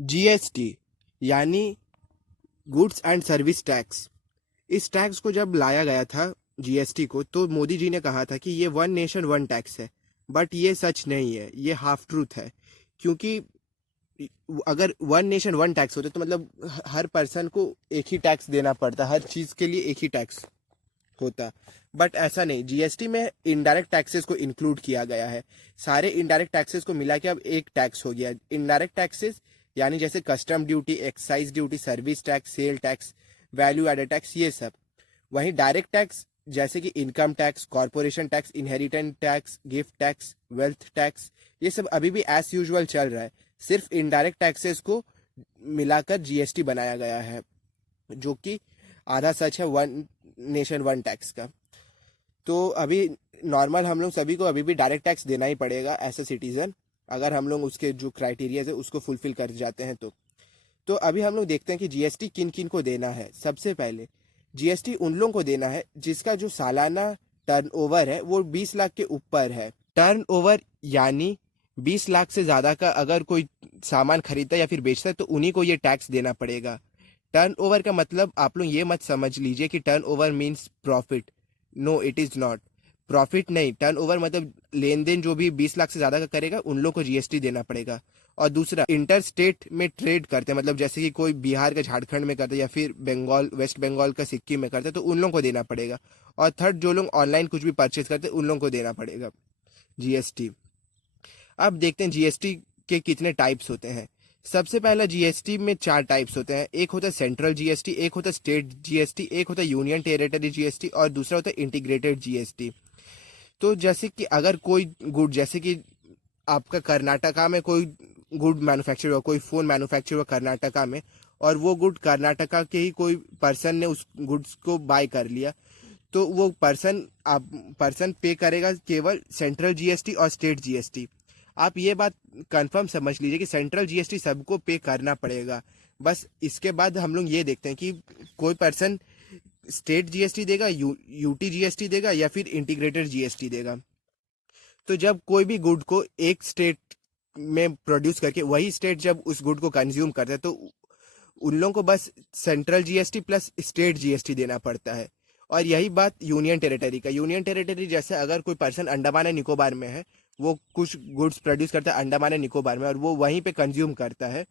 GST यानी goods and service tax. इस tax को जब लाया गया था जीएसटी को, तो मोदी जी ने कहा था कि ये वन नेशन वन टैक्स है, बट ये सच नहीं है, ये हाफ ट्रूथ है। क्योंकि अगर वन नेशन वन टैक्स होता तो मतलब हर पर्सन को एक ही टैक्स देना पड़ता, हर चीज के लिए एक ही टैक्स होता। बट ऐसा नहीं, जीएसटी में इनडायरेक्ट टैक्सेस को इंक्लूड किया गया है। सारे इनडायरेक्ट टैक्सेस को मिला के अब एक टैक्स हो गया। इनडायरेक्ट टैक्सेस यानी जैसे custom duty, excise duty, service tax, sale tax, value added tax, ये सब। वहीं डायरेक्ट टैक्स जैसे कि income tax, corporation tax, inheritance tax, gift tax, wealth tax, ये सब अभी भी एज यूजुअल चल रहा है। सिर्फ इनडायरेक्ट टैक्सेस को मिलाकर जीएसटी बनाया गया है, जो कि आधा सच है वन नेशन वन टैक्स का। तो अभी नॉर्मल हम लोग सभी को अभी भी डायरेक्ट टैक्स देना ही पड़ेगा एज ए सिटीजन, अगर हम लोग उसके जो क्राइटेरिया है उसको फुलफिल कर जाते हैं तो अभी हम लोग देखते हैं कि जीएसटी किन किन को देना है। सबसे पहले जीएसटी उन लोगों को देना है जिसका जो सालाना टर्नओवर है वो 20 लाख के ऊपर है। टर्नओवर यानी 20 लाख से ज्यादा का अगर कोई सामान खरीदता है या फिर बेचता है तो उन्हीं को ये टैक्स देना पड़ेगा। टर्नओवर का मतलब आप लोग ये मत समझ लीजिए कि turnover means profit. No, it is not. Profit नहीं, टर्नओवर मतलब लेन देन जो भी 20 लाख से ज्यादा का करेगा उन लोग को जीएसटी देना पड़ेगा। और दूसरा, इंटर स्टेट में ट्रेड करते हैं, मतलब जैसे कि कोई बिहार का झारखंड में करता है या फिर बंगाल वेस्ट बंगाल का सिक्किम में करता है तो उन लोगों को देना पड़ेगा। और थर्ड, जो लोग ऑनलाइन कुछ भी परचेज करते हैं उन लोगों को देना पड़ेगा जीएसटी। अब देखते हैं जीएसटी के कितने टाइप्स होते हैं। सबसे पहला, जीएसटी में 4 टाइप्स होते हैं। एक होता है सेंट्रल जीएसटी, एक होता है स्टेट जीएसटी, एक होता है यूनियन टेरिटरी जीएसटी और दूसरा होता है इंटीग्रेटेड जीएसटी। तो जैसे कि अगर कोई गुड, जैसे कि आपका कर्नाटका में कोई गुड मैन्युफैक्चर हुआ, कोई फोन मैन्युफैक्चर हुआ कर्नाटका में, और वो गुड कर्नाटका के ही कोई पर्सन ने उस गुड्स को बाय कर लिया, तो वो पर्सन पे करेगा केवल सेंट्रल जीएसटी और स्टेट जीएसटी। आप ये बात कंफर्म समझ लीजिए कि सेंट्रल जीएसटी सबको पे करना पड़ेगा। बस इसके बाद हम लोग ये देखते हैं कि कोई पर्सन स्टेट जीएसटी देगा, यूटी जीएसटी देगा या फिर इंटीग्रेटेड जीएसटी देगा। तो जब कोई भी गुड को एक स्टेट में प्रोड्यूस करके वही स्टेट जब उस गुड को कंज्यूम करता है तो उन लोगों को बस central GST plus state GST देना पड़ता है। और यही बात यूनियन टेरिटरी का। यूनियन टेरिटरी जैसे अगर कोई पर्सन अंडमान एंड निकोबार में है, वो कुछ गुड्स प्रोड्यूस करता है अंडमान एंड निकोबार में और वो वहीं पे कंज्यूम करता है,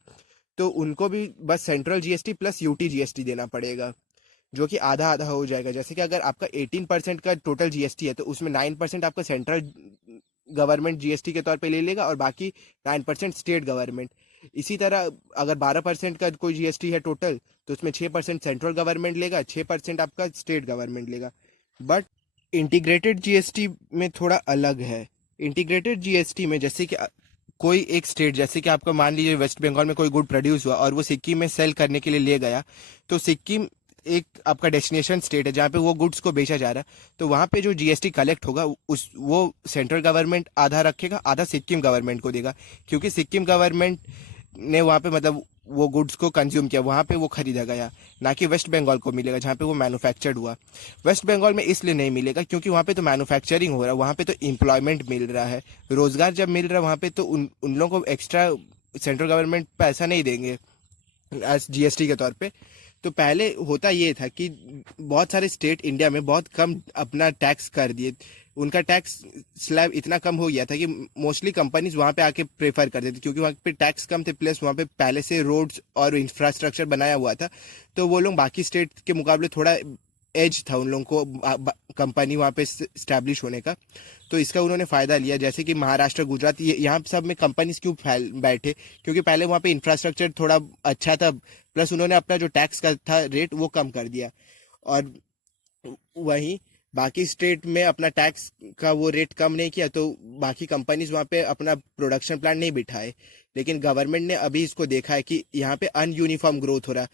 तो उनको भी बस central GST plus UT GST देना पड़ेगा, जो कि आधा आधा हो जाएगा। जैसे कि अगर आपका 18% का टोटल जीएसटी है तो उसमें 9% आपका सेंट्रल गवर्नमेंट जीएसटी के तौर पे ले लेगा और बाकी 9% स्टेट गवर्नमेंट। इसी तरह अगर 12% का कोई जीएसटी है टोटल तो उसमें 6% सेंट्रल गवर्नमेंट लेगा, 6% आपका स्टेट गवर्नमेंट लेगा। बट इंटीग्रेटेड जीएसटी में थोड़ा अलग है। इंटीग्रेटेड जीएसटी में जैसे कि कोई एक स्टेट, जैसे कि आपका मान लीजिए वेस्ट बंगाल में कोई गुड प्रोड्यूस हुआ और वो सिक्किम में सेल करने के लिए ले गया, तो सिक्किम एक आपका डेस्टिनेशन स्टेट है जहाँ पे वो गुड्स को बेचा जा रहा है, तो वहाँ पे जो जीएसटी कलेक्ट होगा उस वो सेंट्रल गवर्नमेंट आधा रखेगा, आधा सिक्किम गवर्नमेंट को देगा। क्योंकि सिक्किम गवर्नमेंट ने वहाँ पे मतलब वो गुड्स को कंज्यूम किया, वहाँ पे वो खरीदा गया, ना कि वेस्ट बंगाल को मिलेगा जहाँ पे वो मैन्युफैक्चर्ड हुआ। वेस्ट बंगाल में इसलिए नहीं मिलेगा क्योंकि वहाँ पे तो मैन्युफैक्चरिंग हो रहा है, वहाँ पे तो एम्प्लॉयमेंट मिल रहा है, रोजगार जब मिल रहा है वहाँ पे, तो उन लोगों को एक्स्ट्रा सेंट्रल गवर्नमेंट पैसा नहीं देंगे एज जीएसटी के तौर पे। तो पहले होता ये था कि बहुत सारे स्टेट इंडिया में बहुत कम अपना टैक्स कर दिए, उनका टैक्स स्लैब इतना कम हो गया था कि मोस्टली कंपनीज वहां पे आके प्रेफर करते थे क्योंकि वहां पे टैक्स कम थे, प्लस वहां पे पहले से रोड्स और इंफ्रास्ट्रक्चर बनाया हुआ था, तो वो लोग बाकी स्टेट के मुकाबले थोड़ा एज था उन लोगों को कंपनी वहां पे स्टैब्लिश होने का, तो इसका उन्होंने फायदा लिया। जैसे कि महाराष्ट्र, गुजरात, यहाँ सब में कंपनीज क्यों फैल बैठे, क्योंकि पहले वहां पे इंफ्रास्ट्रक्चर थोड़ा अच्छा था, प्लस उन्होंने अपना जो टैक्स का था रेट वो कम कर दिया। और वहीं बाकी स्टेट में अपना टैक्स का वो रेट कम नहीं किया, तो बाकी कंपनीज वहाँ पे अपना प्रोडक्शन प्लांट नहीं बिठाए। लेकिन गवर्नमेंट ने अभी इसको देखा है कि यहाँ पे अनयूनिफॉर्म ग्रोथ हो रहा है,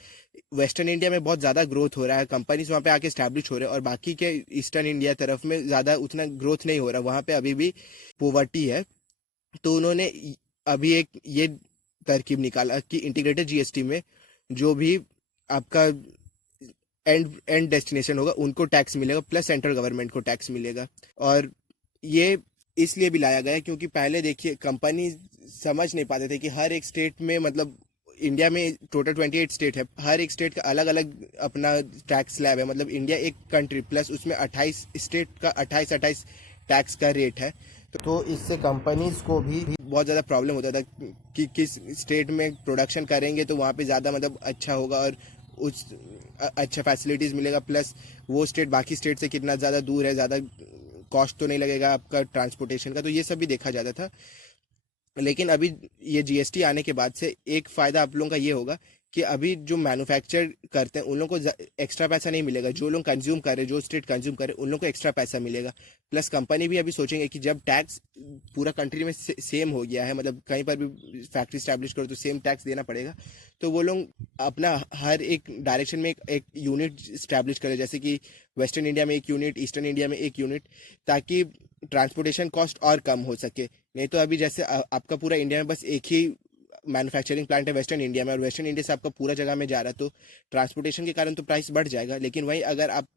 वेस्टर्न इंडिया में बहुत ज़्यादा ग्रोथ हो रहा है, कंपनीज वहाँ पे आके स्टैब्लिश हो रहे हैं, और बाकी के ईस्टर्न इंडिया तरफ में ज़्यादा उतना ग्रोथ नहीं हो रहा, वहाँ पे अभी भी पोवर्टी है। तो उन्होंने अभी एक ये तरकीब निकाला कि इंटीग्रेटेड जीएसटी में जो भी आपका एंड डेस्टिनेशन होगा उनको टैक्स मिलेगा, प्लस सेंट्रल गवर्नमेंट को टैक्स मिलेगा। और ये इसलिए भी लाया गया है क्योंकि पहले देखिए कंपनी समझ नहीं पाते थे कि हर एक स्टेट में मतलब इंडिया में टोटल 28 स्टेट है, हर एक स्टेट का अलग अलग अपना टैक्स स्लैब है, मतलब इंडिया एक कंट्री प्लस उसमें 28 स्टेट का 28 टैक्स का रेट है। तो इससे कंपनीज को भी बहुत ज़्यादा प्रॉब्लम होता था कि किस स्टेट में प्रोडक्शन करेंगे तो वहाँ पे ज़्यादा मतलब अच्छा होगा और उस अच्छा फैसिलिटीज़ मिलेगा, प्लस वो स्टेट बाकी स्टेट से कितना ज़्यादा दूर है, ज़्यादा कॉस्ट तो नहीं लगेगा आपका ट्रांसपोर्टेशन का, तो ये सब भी देखा जाता था। लेकिन अभी ये जीएसटी आने के बाद से एक फ़ायदा आप लोगों का ये होगा कि अभी जो मैन्युफैक्चर करते हैं उन लोगों को एक्स्ट्रा पैसा नहीं मिलेगा, जो लोग कंज्यूम कर रहे हैं, जो स्टेट कंज्यूम कर रहे हैं उन लोगों को एक्स्ट्रा पैसा मिलेगा। प्लस कंपनी भी अभी सोचेंगे कि जब टैक्स पूरा कंट्री में सेम हो गया है, मतलब कहीं पर भी फैक्ट्री स्टैब्लिश करो तो सेम टैक्स देना पड़ेगा, तो वो लोग अपना हर एक डायरेक्शन में एक यूनिट स्टैब्लिश करें, जैसे कि वेस्टर्न इंडिया में एक यूनिट, ईस्टर्न इंडिया में एक यूनिट, ताकि ट्रांसपोर्टेशन कॉस्ट और कम हो सके। नहीं तो अभी जैसे आपका पूरा इंडिया में बस एक ही मैन्युफैक्चरिंग प्लांट है वेस्टर्न इंडिया में, और वेस्टर्न इंडिया से आपका पूरा जगह में जा रहा है, तो ट्रांसपोर्टेशन के कारण तो प्राइस बढ़ जाएगा। लेकिन वहीं अगर आप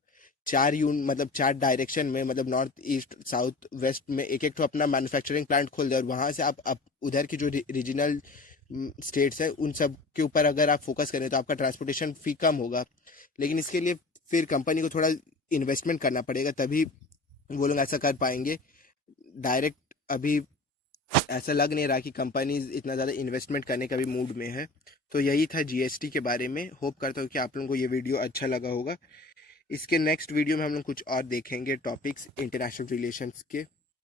मतलब चार डायरेक्शन में, मतलब नॉर्थ ईस्ट साउथ वेस्ट में एक एक तो अपना मैन्युफैक्चरिंग प्लांट खोल दे, और वहाँ से आप उधर की जो रीजनल स्टेट्स हैं उन सब के ऊपर अगर आप फोकस करें तो आपका ट्रांसपोर्टेशन फी कम होगा। लेकिन इसके लिए फिर कंपनी को थोड़ा इन्वेस्टमेंट करना पड़ेगा, तभी वो लोग ऐसा कर पाएंगे। डायरेक्ट अभी ऐसा लग नहीं रहा कि कंपनीज इतना ज़्यादा इन्वेस्टमेंट करने का भी मूड में है। तो यही था जीएसटी के बारे में। होप करता हूँ कि आप लोगों को ये वीडियो अच्छा लगा होगा। इसके नेक्स्ट वीडियो में हम लोग कुछ और देखेंगे टॉपिक्स इंटरनेशनल रिलेशंस के।